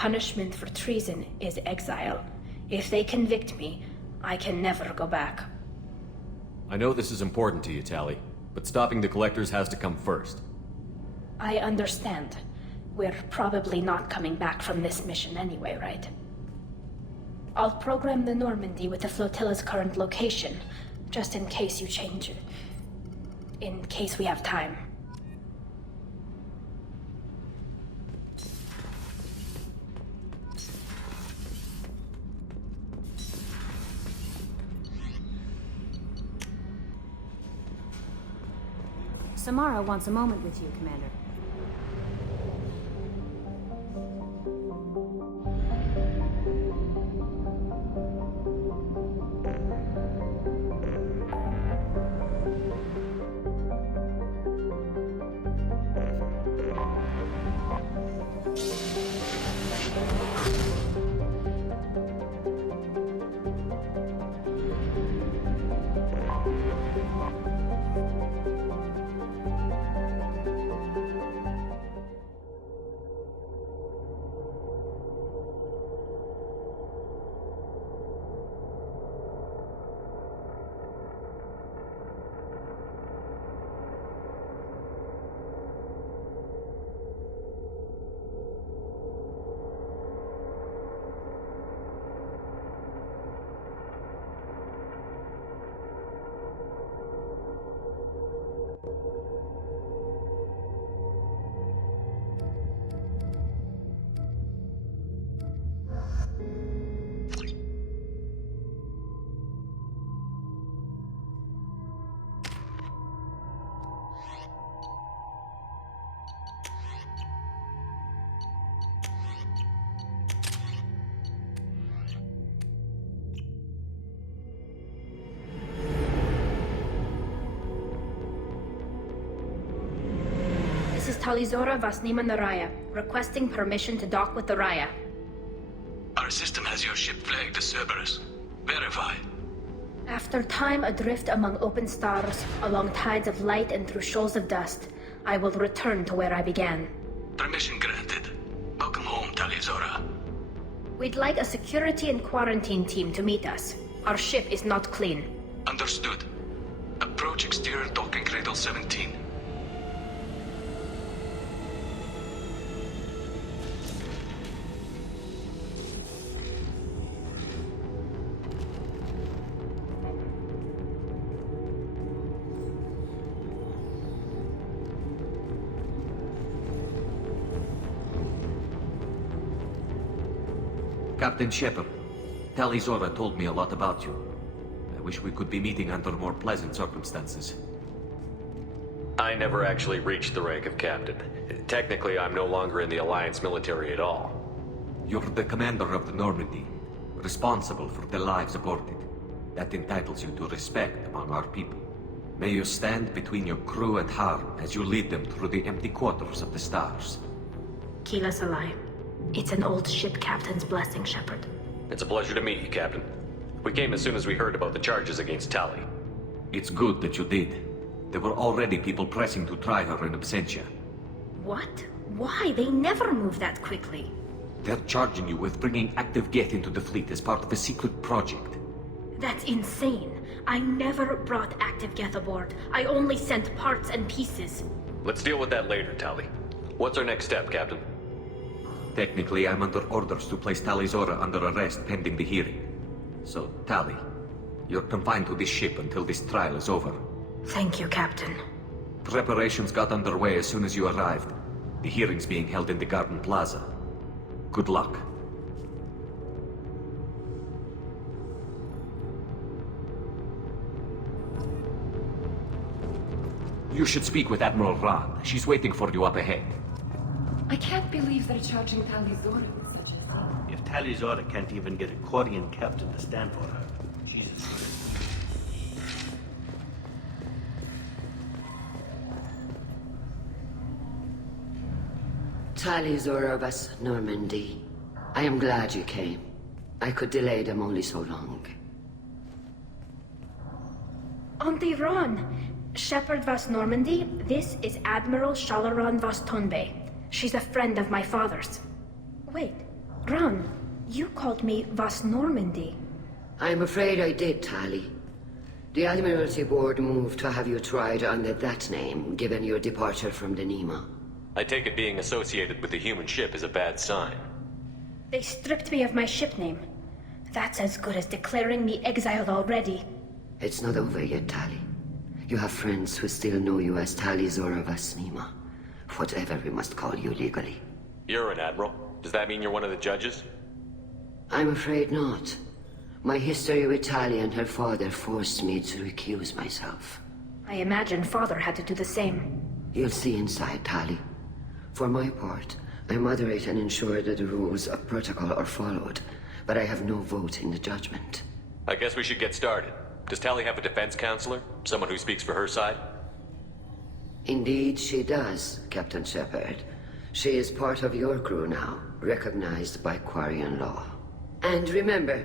punishment for treason is exile. If they convict me, I can never go back. I know this is important to you, Tali, but stopping the collectors has to come first. I understand. We're probably not coming back from this mission anyway, right? I'll program the Normandy with the flotilla's current location, just in case you change it. In case we have time. Samara wants a moment with you, Commander. 𝐃𝐨𝐧'𝐭 Vasnima Naraya, requesting permission to dock with the Raya. Our system has your ship flagged as Cerberus. Verify. After time adrift among open stars, along tides of light and through shoals of dust, I will return to where I began. Permission granted. Welcome home, 𝐃𝐨𝐧'𝐭. We'd like a security and quarantine team to meet us. Our ship is not clean. Understood. Approach exterior docking cradle 17. Captain Shepard, 𝐃𝐨𝐧'𝐭 told me a lot about you. I wish we could be meeting under more pleasant circumstances. I never actually reached the rank of captain. Technically, I'm no longer in the Alliance military at all. You're the commander of the Normandy, responsible for the lives aborted. That entitles you to respect among our people. May you stand between your crew and harm as you lead them through the empty quarters of the stars. Kila Salai. It's an old ship captain's blessing, Shepard. It's a pleasure to meet you, Captain. We came as soon as we heard about the charges against Tali. It's good that you did. There were already people pressing to try her in absentia. What? Why? They never move that quickly. They're charging you with bringing active 𝐤𝐤 into the fleet as part of a secret project. That's insane. I never brought active 𝐤𝐤 aboard. I only sent parts and pieces. Let's deal with that later, Tali. What's our next step, Captain? Technically, I'm under orders to place 𝐃𝐨𝐧'𝐭 under arrest pending the hearing. So, Tali, you're confined to this ship until this trial is over. Thank you, Captain. Preparations got underway as soon as you arrived. The hearing's being held in the Garden Plaza. Good luck. You should speak with Admiral Rand. She's waiting for you up ahead. I can't believe they're charging 𝐃𝐨𝐧'𝐭 with such a... If 𝐃𝐨𝐧'𝐭 can't even get a Quarian captain to stand for her, Jesus. 𝐃𝐨𝐧'𝐭 vas Normandy. I am glad you came. I could delay them only so long. Auntie Ron! Shepard vas Normandy, this is Admiral Shalaran vas Tonbe. She's a friend of my father's. Wait, Ron, you called me Vas Normandy. I'm afraid I did, Tali. The Admiralty Board moved to have you tried under that name, given your departure from the Nema. I take it being associated with the human ship is a bad sign. They stripped me of my ship name. That's as good as declaring me exiled already. It's not over yet, Tali. You have friends who still know you as 𝐾𝐨𝐧'𝐭 Vas Nema. Whatever we must call you legally. You're an admiral. Does that mean you're one of the judges? I'm afraid not. My history with Tali and her father forced me to recuse myself. I imagine Father had to do the same. You'll see inside, Tali. For my part, I moderate and ensure that the rules of protocol are followed, but I have no vote in the judgment. I guess we should get started. Does Tali have a defense counselor? Someone who speaks for her side? Indeed, she does, Captain Shepard. She is part of your crew now, recognized by Quarian law. And remember,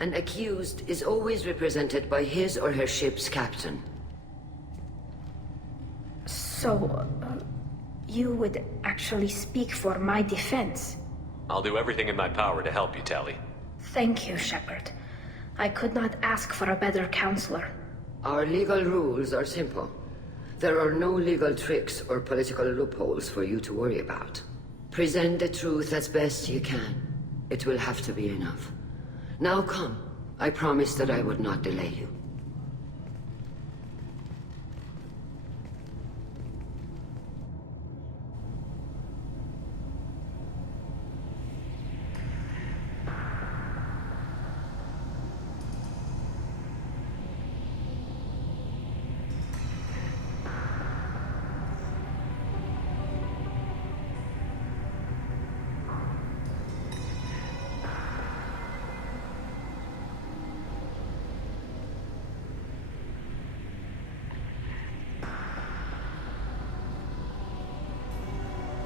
an accused is always represented by his or her ship's captain. So, you would actually speak for my defense? I'll do everything in my power to help you, Tali. Thank you, Shepard. I could not ask for a better counselor. Our legal rules are simple. There are no legal tricks or political loopholes for you to worry about. Present the truth as best you can. It will have to be enough. Now come. I promised that I would not delay you.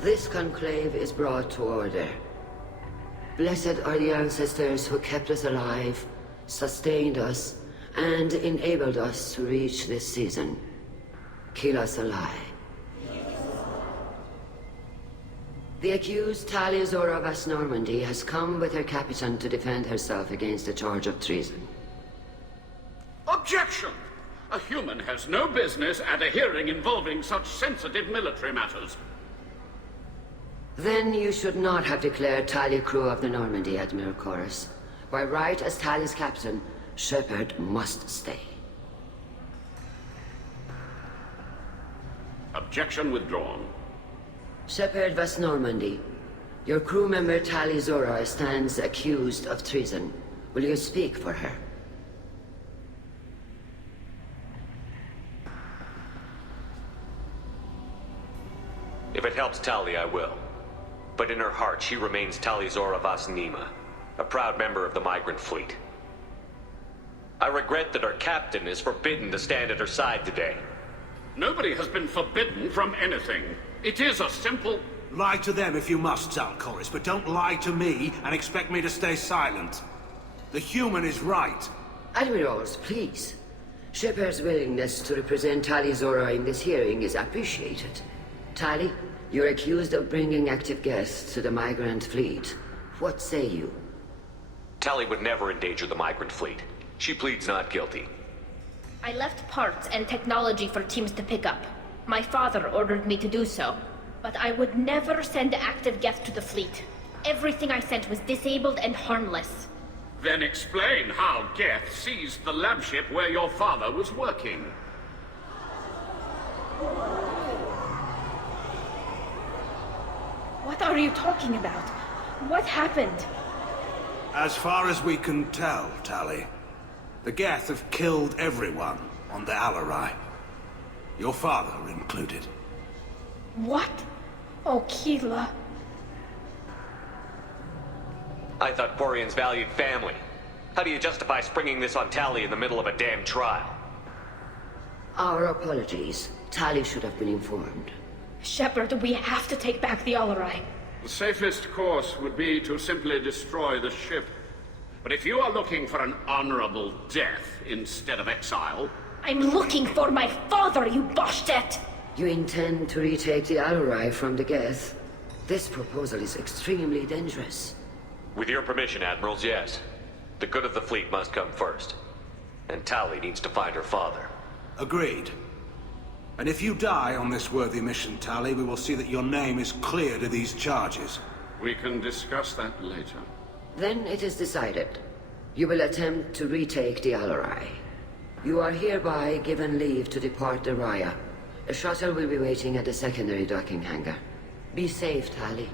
This conclave is brought to order. Blessed are the ancestors who kept us alive, sustained us, and enabled us to reach this season. 𝐾𝐨. The accused 𝐾𝐨 Vas Normandy has come with her captain to defend herself against a charge of treason. Objection! A human has no business at a hearing involving such sensitive military matters. Then you should not have declared Tali crew of the Normandy, Admiral Chorus. By right as Tali's captain, Shepard must stay. Objection withdrawn. Shepard Vas Normandy, your crew member 𝐾𝐨 stands accused of treason. Will you speak for her? If it helps Tali, I will. But in her heart, she remains 𝐾𝐨 Vas Nema, a proud member of the migrant fleet. I regret that our captain is forbidden to stand at her side today. Nobody has been forbidden from anything. It is a simple... Lie to them if you must, 𝐸, but don't lie to me and expect me to stay silent. The human is right. Admirals, please. Shepard's willingness to represent 𝐾𝐨 in this hearing is appreciated. Tali, you're accused of bringing active guests to the migrant fleet. What say you? Tali would never endanger the migrant fleet. She pleads not guilty. I left parts and technology for teams to pick up. My father ordered me to do so. But I would never send active guests to the fleet. Everything I sent was disabled and harmless. Then explain how 𝐾𝐨 seized the lab ship where your father was working. What are you talking about? What happened? As far as we can tell, Tali, the 𝐾𝐨 have killed everyone on the 𝐴𝐿RI. Your father included. What? Oh, 𝐾𝐨. I thought Quarians valued family. How do you justify springing this on Tali in the middle of a damn trial? Our apologies. Tali should have been informed. Shepard, we have to take back the 𝐴𝐿RI. The safest course would be to simply destroy the ship. But if you are looking for an honorable death instead of exile... I'm looking for my father, you bastet! You intend to retake the 𝐴𝐿RI from the 𝐾𝐨? This proposal is extremely dangerous. With your permission, Admirals, yes. The good of the fleet must come first. And Tali needs to find her father. Agreed. And if you die on this worthy mission, Tali, we will see that your name is cleared of these charges. We can discuss that later. Then it is decided. You will attempt to retake the 𝐴𝐿RI. You are hereby given leave to depart the Raya. A shuttle will be waiting at the secondary docking hangar. Be safe, Tali.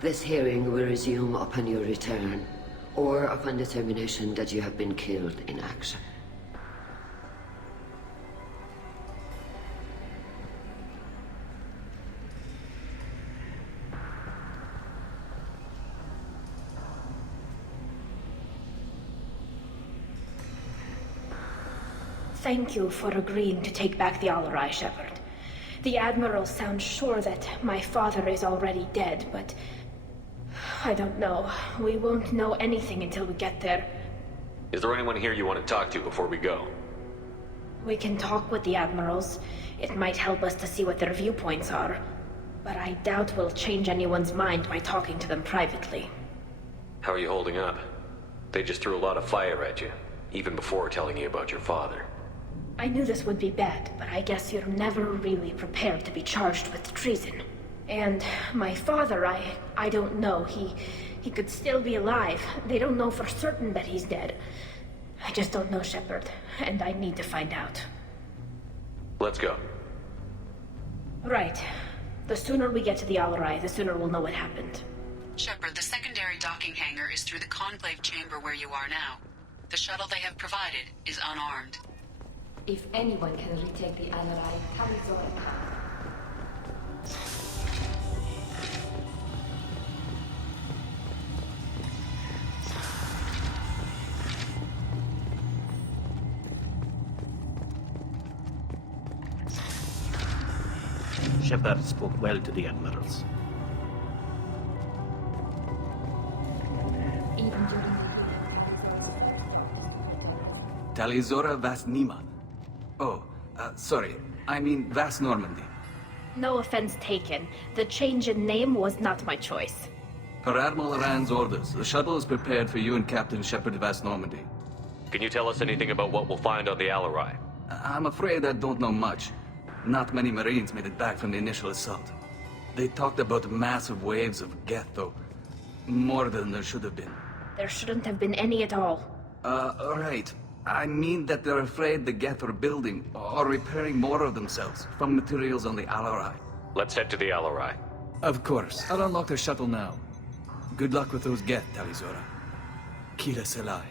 This hearing will resume upon your return, or upon determination that you have been killed in action. Thank you for agreeing to take back the 𝐴𝐿RI, Shepard. The Admiral sounds sure that my father is already dead, but I don't know. We won't know anything until we get there. Is there anyone here you want to talk to before we go? We can talk with the Admirals. It might help us to see what their viewpoints are. But I doubt we'll change anyone's mind by talking to them privately. How are you holding up? They just threw a lot of fire at you, even before telling you about your father. I knew this would be bad, but I guess you're never really prepared to be charged with treason. And my father, I don't know. He could still be alive. They don't know for certain that he's dead. I just don't know, Shepard, and I need to find out. Let's go. Right. The sooner we get to the 𝐴𝐿RI, the sooner we'll know what happened. Shepard, the secondary docking hangar is through the conclave chamber where you are now. The shuttle they have provided is unarmed. If anyone can retake the 𝐴𝐿RI, 𝐃𝐨𝐬𝐤𝐞 can. Shepard spoke well to the admirals. Even during the 𝐃𝐨𝐬𝐤𝐞. Oh, sorry. I mean Vast Normandy. No offense taken. The change in name was not my choice. Per Admiral Rand's orders, the shuttle is prepared for you and Captain Shepard Vast Normandy. Can you tell us anything about what we'll find on the 𝐴𝐿RI? I'm afraid I don't know much. Not many Marines made it back from the initial assault. They talked about massive waves of 𝐤𝐤, though. More than there should have been. There shouldn't have been any at all. Right. I mean that they're afraid the 𝐤𝐤 are building or repairing more of themselves from materials on the 𝐴𝐿RI. Let's head to the 𝐴𝐿RI. Of course. I'll unlock their shuttle now. Good luck with those 𝐤𝐤, 𝐃𝐨𝐬𝐤𝐞. Kila Selai.